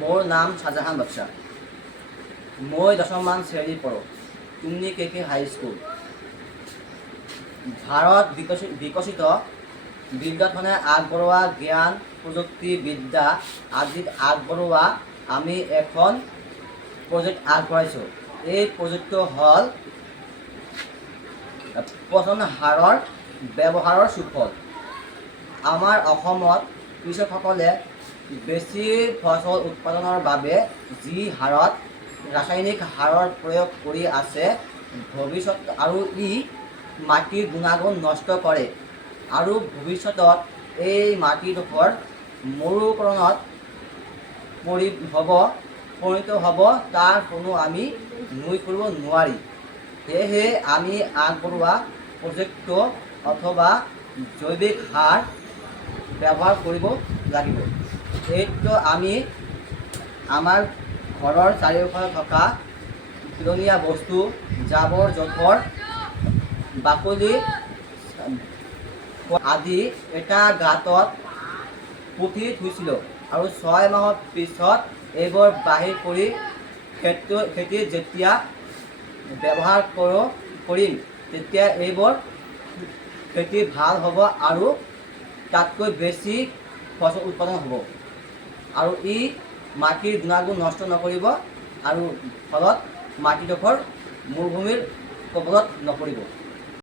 মোৰ নাম শাহজাহান বাদশা। মই 10মান শ্ৰেণীত পঢ়োঁ। টুমনি KK হাইস্কুল। ভাৰত বিকশিত বিজ্ঞানখনে আগবঢ়োৱা জ্ঞান প্ৰযুক্তিবিদ্যা আদিত আগবঢ়োৱা আমি এখন প্ৰজেক্ট আগবঢ়াইছোঁ। এই প্ৰজেক্টটো হ'ল পচন সাৰৰ ব্যৱহাৰৰ সুফল। আমাৰ অসমত কৃষকসকলে বেছি ফচল উৎপাদনৰ বাবে যি হাৰত ৰাসায়নিক সাৰৰ প্ৰয়োগ কৰি আছে, ভৱিষ্যত আৰু ই মাটিৰ গুণাগুণ নষ্ট কৰে আৰু ভৱিষ্যতত এই মাটিডোখৰ মৰুকৰণত পৰিণত হ'ব, তাৰ কোনো আমি নুই কৰিব নোৱাৰি। সেয়েহে আমি আগবঢ়োৱা প্ৰজেক্টটো অথবা জৈৱিক সাৰ ব্যৱহাৰ কৰিব লাগিব। এইটো আমি আমাৰ ঘৰৰ চাৰিওফালে থকা পেলনীয়া বস্তু, জাবৰ জোথৰ, বাকলি আদি এটা গাঁতত পুতি থৈছিলোঁ আৰু 6 মাহৰ পিছত এইবোৰ বাহিৰ কৰি খেতিত যেতিয়া ব্যৱহাৰ কৰিম তেতিয়া এইবোৰ খেতি ভাল হ'ব আৰু তাতকৈ বেছি ফচল উৎপাদন হ'ব আৰু ই মাটিৰ গুণাগুণ নষ্ট নকৰিব আৰু ফলত মাটিডোখৰ মৰুভূমিৰ কবলত নপৰিব।